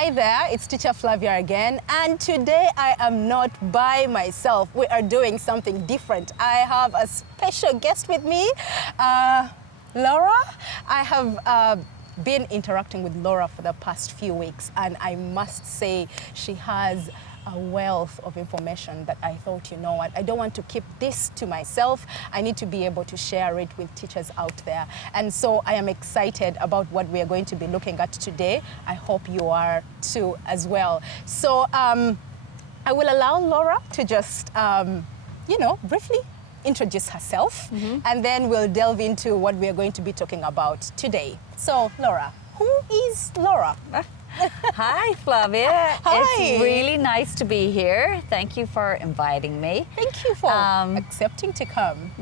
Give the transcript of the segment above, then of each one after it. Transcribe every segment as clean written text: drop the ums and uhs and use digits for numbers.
Hi there, it's Teacher Flavia again, and today I am not by myself. We are doing something different. I have a special guest with me, Laura. I have been interacting with Laura for the past few weeks, and I must say she has a wealth of information that I thought, you know what, I don't want to keep this to myself. I need to be able to share it with teachers out there. And so I am excited about what we are going to be looking at today. I hope you are too as well. So I will allow Laura to just, briefly introduce herself, and then we'll delve into what we are going to be talking about today. So Laura, who is Laura? Hi, Flavia. Hi. It's really nice to be here. Thank you for inviting me. Thank you for accepting to come.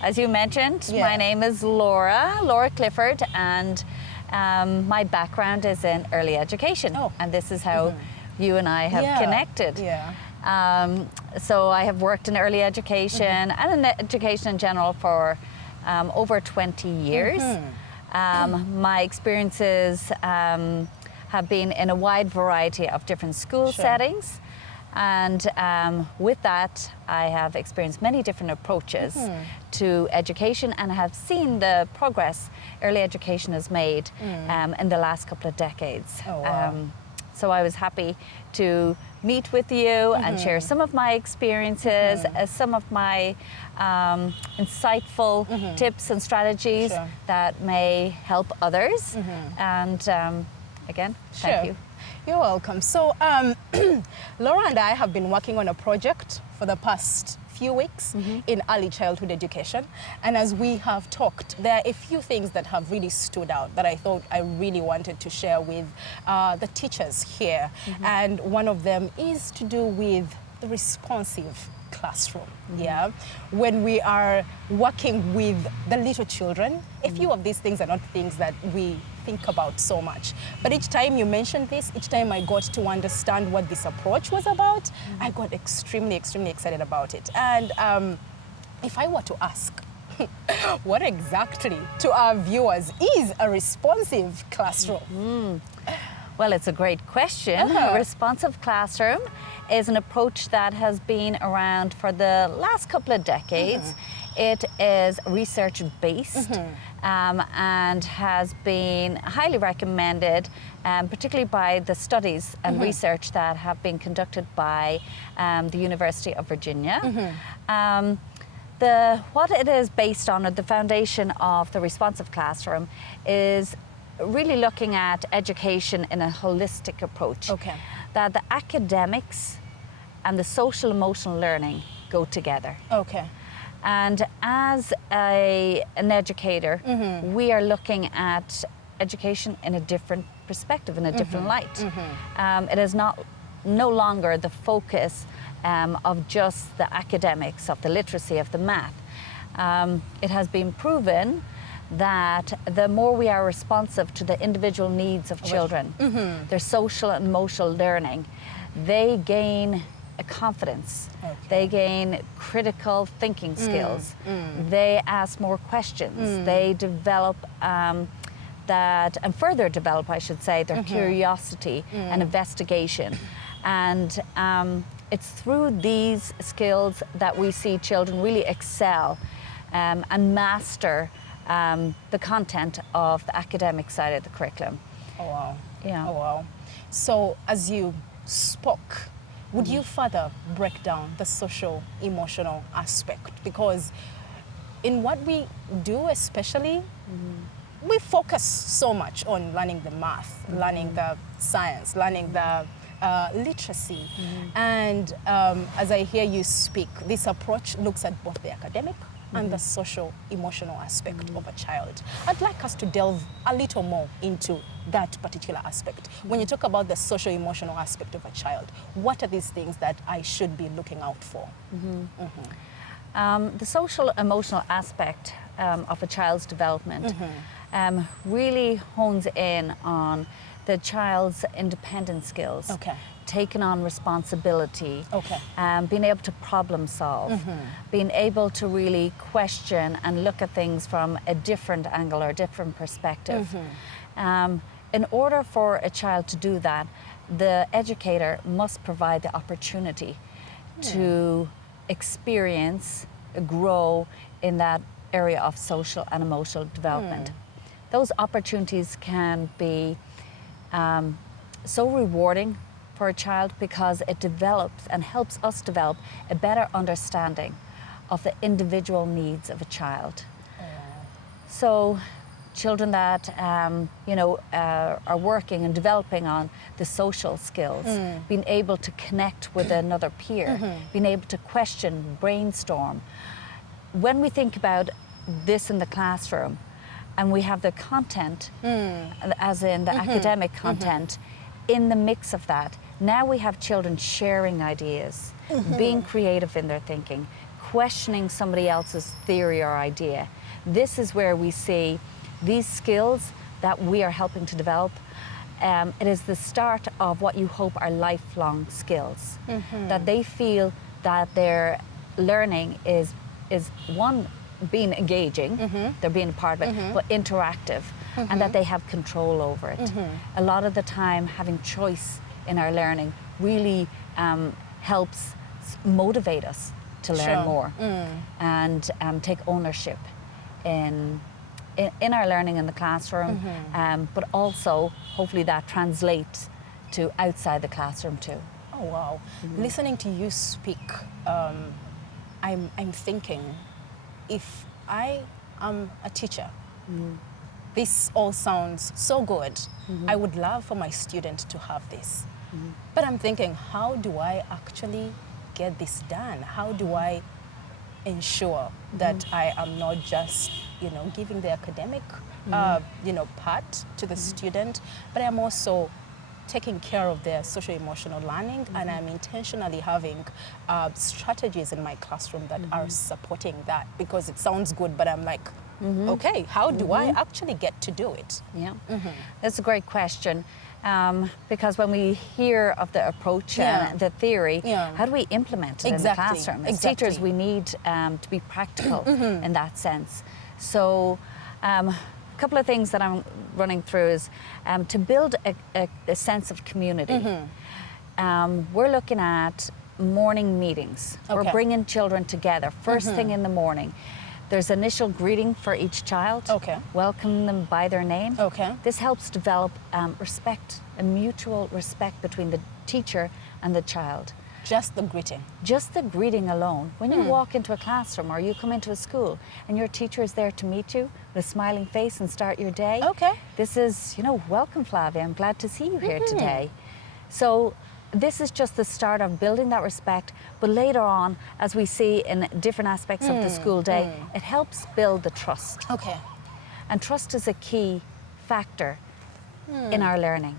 As you mentioned, Yeah. my name is Laura Clifford, and my background is in early education. Oh. And this is how you and I have connected. Yeah. So I have worked in early education and in education in general for over 20 years. My experiences have been in a wide variety of different school settings, and with that I have experienced many different approaches to education and have seen the progress early education has made in the last couple of decades. Oh, wow. So I was happy to meet with you and share some of my experiences, some of my insightful tips and strategies that may help others. And again, thank you. You're welcome. So Laura and I have been working on a project for the past few weeks in early childhood education, and as we have talked, there are a few things that have really stood out that I thought I really wanted to share with the teachers here, and one of them is to do with the responsive classroom. Yeah, when we are working with the little children, a few of these things are not things that we think about so much, but each time you mentioned this, each time I got to understand what this approach was about, I got extremely excited about it. And if I were to ask what exactly to our viewers is a responsive classroom? Well, it's a great question. A responsive classroom is an approach that has been around for the last couple of decades. It is research-based and has been highly recommended, particularly by the studies and research that have been conducted by the University of Virginia. What it is based on, or the foundation of the responsive classroom, is really looking at education in a holistic approach. That the academics and the social emotional learning go together. And as an educator, we are looking at education in a different perspective, in a different light. It is no longer the focus of just the academics, of the literacy, of the math. It has been proven that the more we are responsive to the individual needs of children, their social and emotional learning, they gain a confidence, they gain critical thinking skills, they ask more questions, they develop that, and further develop, I should say, their curiosity and investigation. And it's through these skills that we see children really excel and master the content of the academic side of the curriculum. Oh wow. Yeah. Oh wow. So as you spoke, would you further break down the social emotional aspect? Because in what we do especially, we focus so much on learning the math, learning the science, learning the literacy. And as I hear you speak, this approach looks at both the academic and the social emotional aspect of a child. I'd like us to delve a little more into that particular aspect. When you talk about the social emotional aspect of a child, what are these things that I should be looking out for? The social emotional aspect of a child's development really hones in on the child's independent skills, taking on responsibility, being able to problem solve, being able to really question and look at things from a different angle or different perspective. in order for a child to do that, the educator must provide the opportunity to experience, grow in that area of social and emotional development. Those opportunities can be so rewarding for a child because it develops and helps us develop a better understanding of the individual needs of a child. So children that are working and developing on the social skills, being able to connect with another peer, being able to question, brainstorm. When we think about this in the classroom and we have the content, as in the academic content, in the mix of that, now we have children sharing ideas, being creative in their thinking, questioning somebody else's theory or idea. This is where we see these skills that we are helping to develop. It is the start of what you hope are lifelong skills, that they feel that their learning is one, being engaging, they're being a part of it, but interactive, and that they have control over it. A lot of the time, having choice in our learning really helps motivate us to learn more and take ownership in our learning in the classroom, but also hopefully that translates to outside the classroom too. Oh wow! Listening to you speak, I'm thinking, if I am a teacher, this all sounds so good. I would love for my student to have this. But I'm thinking, how do I actually get this done? How do I ensure that I am not just, giving the academic, part to the student, but I'm also taking care of their social-emotional learning, and I'm intentionally having strategies in my classroom that are supporting that, because it sounds good, but I'm like, okay, how do I actually get to do it? Yeah, that's a great question. Because when we hear of the approach and the theory, how do we implement it in the classroom? As teachers, we need to be practical in that sense. So a couple of things that I'm running through is to build a sense of community. We're looking at morning meetings. We're bringing children together first thing in the morning. There's initial greeting for each child. Welcome them by their name. This helps develop respect, a mutual respect between the teacher and the child. Just the greeting? Just the greeting alone. When you walk into a classroom or you come into a school and your teacher is there to meet you with a smiling face and start your day. This is, welcome Flavia, I'm glad to see you here today. So this is just the start of building that respect, but later on, as we see in different aspects of the school day, it helps build the trust. And trust is a key factor in our learning.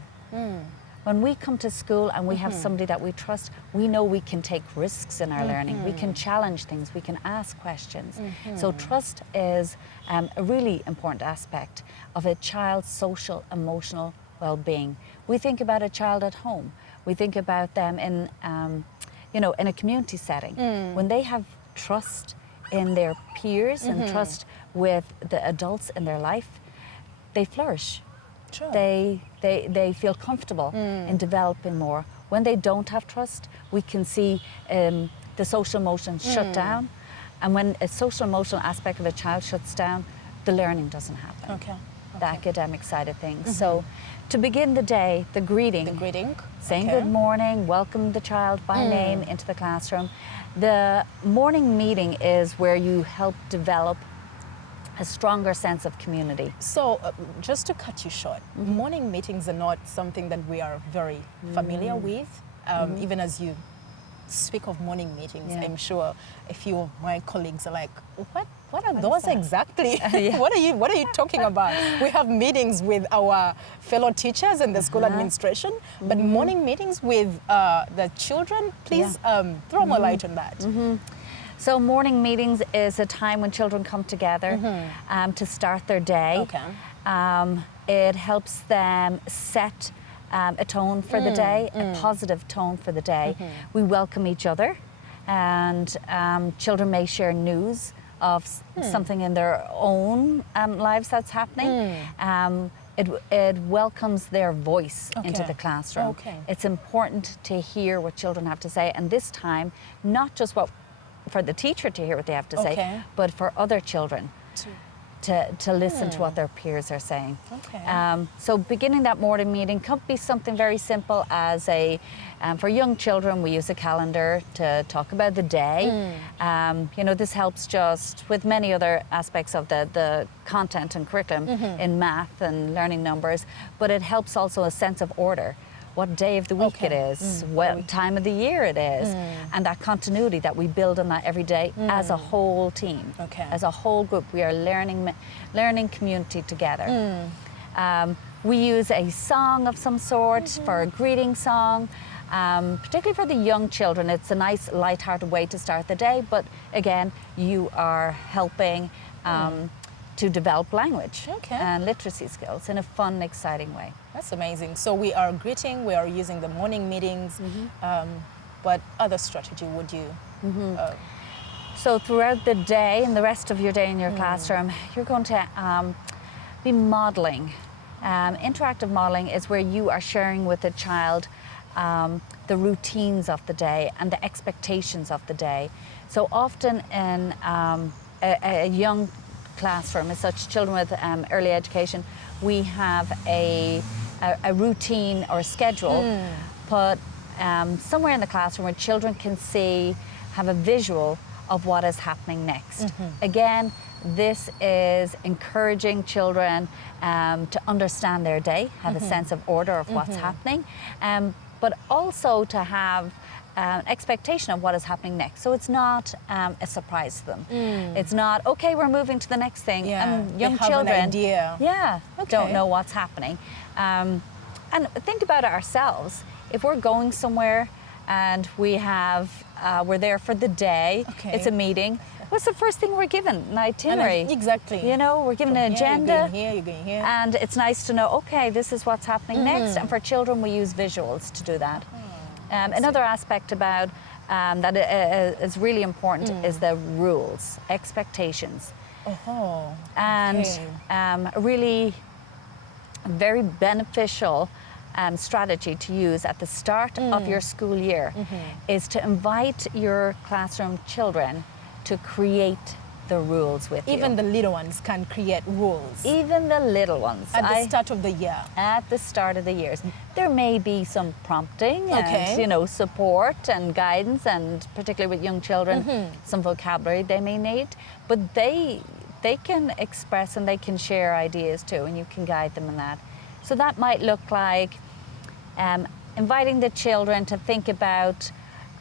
When we come to school and we have somebody that we trust, we know we can take risks in our learning. We can challenge things, we can ask questions. So trust is a really important aspect of a child's social, emotional well-being. We think about a child at home. We think about them in, in a community setting. When they have trust in their peers and trust with the adults in their life, they flourish. They feel comfortable in developing more. When they don't have trust, we can see the social emotions shut down. And when a social emotional aspect of a child shuts down, the learning doesn't happen. The academic side of things. So to begin the day, the greeting. Saying good morning, welcome the child by name into the classroom. The morning meeting is where you help develop a stronger sense of community. So just to cut you short, morning meetings are not something that we are very familiar with. Even as you speak of morning meetings, I'm sure a few of my colleagues are like, what are those exactly? What are you talking about? We have meetings with our fellow teachers and the school administration, but morning meetings with the children, please throw more light on that. So morning meetings is a time when children come together to start their day. It helps them set a tone for the day, a positive tone for the day. We welcome each other, and children may share news of something in their own lives that's happening. it welcomes their voice into the classroom. Okay. It's important to hear what children have to say, and this time, not just for the teacher to hear what they have to say, but for other children to listen to what their peers are saying. Okay. So beginning that morning meeting could be something very simple as for young children, we use a calendar to talk about the day. You know, this helps just with many other aspects of the content and curriculum in math and learning numbers, but it helps also a sense of order. What day of the week it is, what time of the year it is, and that continuity that we build on that every day as a whole team, as a whole group. We are learning community together. We use a song of some sort for a greeting song, particularly for the young children. It's a nice light-hearted way to start the day, but again, you are helping to develop language and literacy skills in a fun, exciting way. That's amazing. So we are greeting, we are using the morning meetings. What other strategy would you? So throughout the day and the rest of your day in your classroom, you're going to be modeling. Interactive modeling is where you are sharing with a child the routines of the day and the expectations of the day. So often in a young classroom, as such, children with early education, we have a routine or a schedule put somewhere in the classroom where children can have a visual of what is happening next. Again, this is encouraging children to understand their day, have a sense of order of what's happening, but also to have an expectation of what is happening next. So it's not a surprise to them. It's not, okay, we're moving to the next thing. And young children an idea. don't know what's happening. And think about it ourselves. If we're going somewhere and we're there for the day, it's a meeting, what's the first thing we're given? An itinerary. Exactly. You know, we're given an agenda. You're going here. And it's nice to know, okay, this is what's happening next. And for children, we use visuals to do that. Another aspect about that is really important is the rules, expectations. And a really very beneficial strategy to use at the start of your school year is to invite your classroom children to create the rules with you. Even the little ones can create rules. Even the little ones. At the start of the year. At the start of the years. There may be some prompting and, you know, support and guidance, and particularly with young children, some vocabulary they may need, but they can express and they can share ideas too, and you can guide them in that. So that might look like inviting the children to think about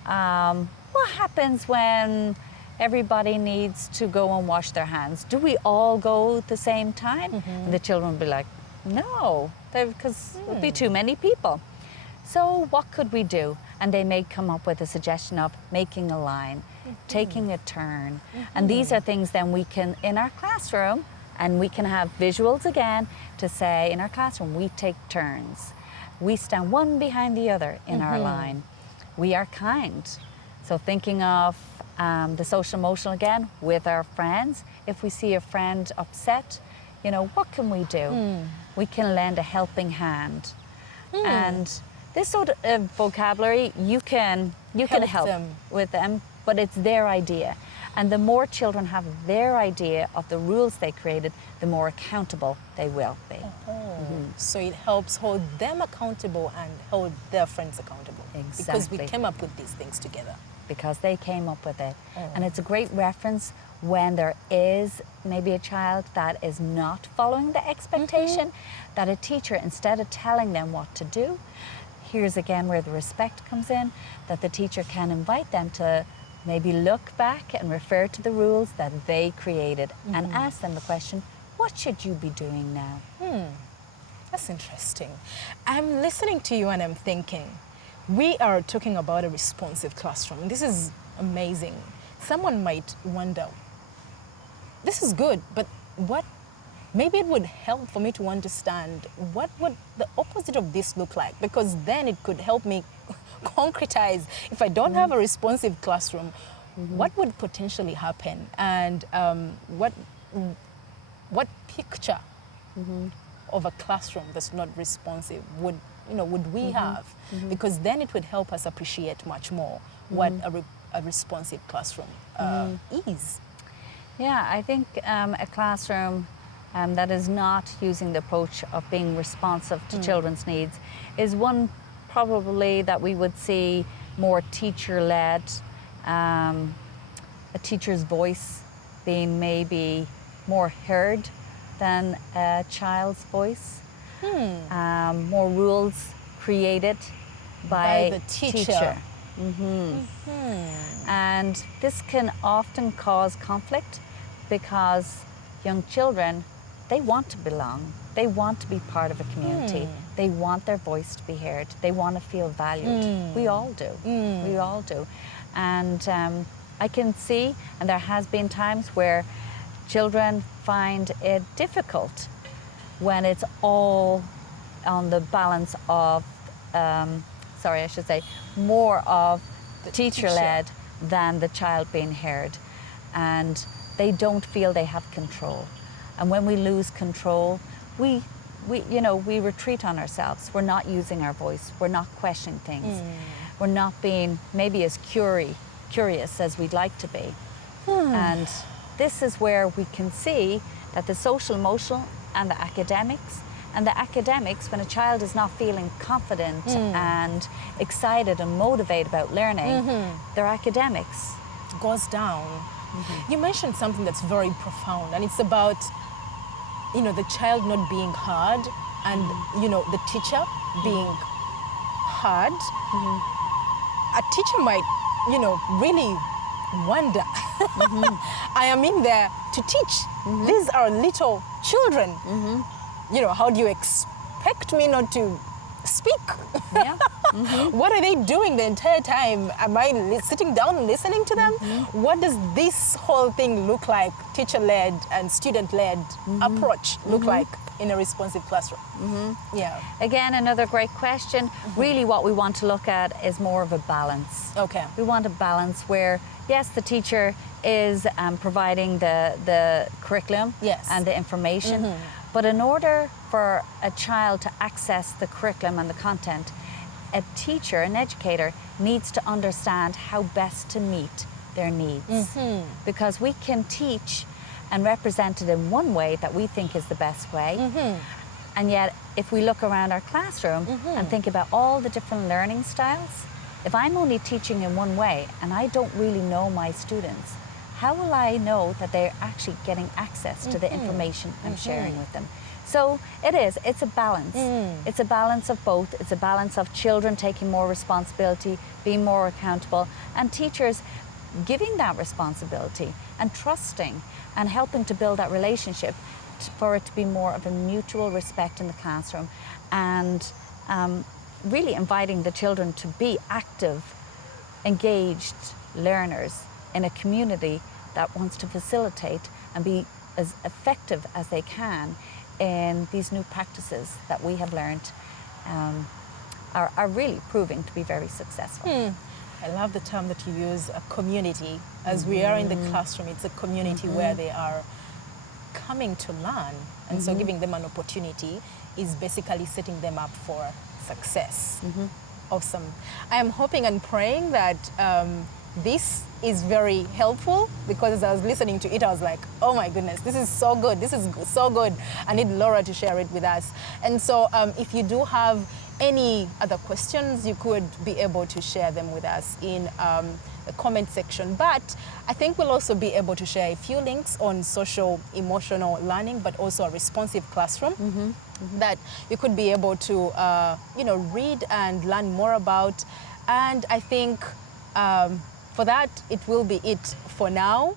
what happens when everybody needs to go and wash their hands. Do we all go at the same time? And the children will be like, no, because it would be too many people. So what could we do? And they may come up with a suggestion of making a line, taking a turn. And these are things then we can, in our classroom, and we can have visuals again to say, in our classroom, we take turns. We stand one behind the other in our line. We are kind. So thinking of the social emotional again with our friends. If we see a friend upset, you know, what can we do? We can lend a helping hand. And this sort of vocabulary, you can help with them, but it's their idea. And the more children have their idea of the rules they created, the more accountable they will be. So it helps hold them accountable and hold their friends accountable. Exactly. Because we came up with these things together. Because they came up with it. And it's a great reference when there is maybe a child that is not following the expectation, that a teacher, instead of telling them what to do, here's again where the respect comes in, that the teacher can invite them to maybe look back and refer to the rules that they created and ask them the question, what should you be doing now? That's interesting. I'm listening to you and I'm thinking, we are talking about a responsive classroom. This is amazing. Someone might wonder, this is good, but maybe it would help for me to understand what would the opposite of this look like, because then it could help me concretize. If I don't have a responsive classroom, what would potentially happen, and what picture of a classroom that's not responsive would we have? Because then it would help us appreciate much more what a responsive classroom is. Yeah, I think a classroom that is not using the approach of being responsive to children's needs is one probably that we would see more teacher-led, a teacher's voice being maybe more heard than a child's voice. More rules created by the teacher. And this can often cause conflict because young children, they want to belong. They want to be part of a community. They want their voice to be heard. They want to feel valued. We all do. We all do. And I can see, and there has been times where children find it difficult when it's all on the balance of, more of the teacher-led than the child being heard. And they don't feel they have control. And when we lose control, we retreat on ourselves. We're not using our voice. We're not questioning things. We're not being maybe as curious as we'd like to be. And this is where we can see that the social emotional and the academics, when a child is not feeling confident and excited and motivated about learning, their academics goes down. You mentioned something that's very profound, and it's about the child not being heard and the teacher being heard. A teacher might really wonder, I am in there to teach. These are little children. How do you expect me not to speak? Yeah. What are they doing the entire time? Am I sitting down and listening to them? What does this whole thing look like, teacher-led and student-led approach look like in a responsive classroom? Yeah. Again, another great question. Really what we want to look at is more of a balance. Okay. We want a balance where, yes, the teacher is providing the curriculum and the information, but in order for a child to access the curriculum and the content, a teacher, an educator, needs to understand how best to meet their needs. Because we can teach and represent it in one way that we think is the best way. And yet, if we look around our classroom and think about all the different learning styles, if I'm only teaching in one way and I don't really know my students, how will I know that they're actually getting access to the information I'm sharing with them? So it's a balance. It's a balance of both. It's a balance of children taking more responsibility, being more accountable, and teachers giving that responsibility and trusting and helping to build that relationship for it to be more of a mutual respect in the classroom, and really inviting the children to be active, engaged learners in a community that wants to facilitate and be as effective as they can in these new practices that we have learned are really proving to be very successful. I love the term that you use, a community. As we are in the classroom, it's a community where they are coming to learn. And so giving them an opportunity is basically setting them up for success. Awesome. I am hoping and praying that this is very helpful, because as I was listening to it, I was like, oh my goodness, this is so good. This is so good. I need Laura to share it with us. And so if you do have any other questions, you could be able to share them with us in the comment section. But I think we'll also be able to share a few links on social emotional learning, but also a responsive classroom that you could be able to read and learn more about. And I think for that, it will be it for now.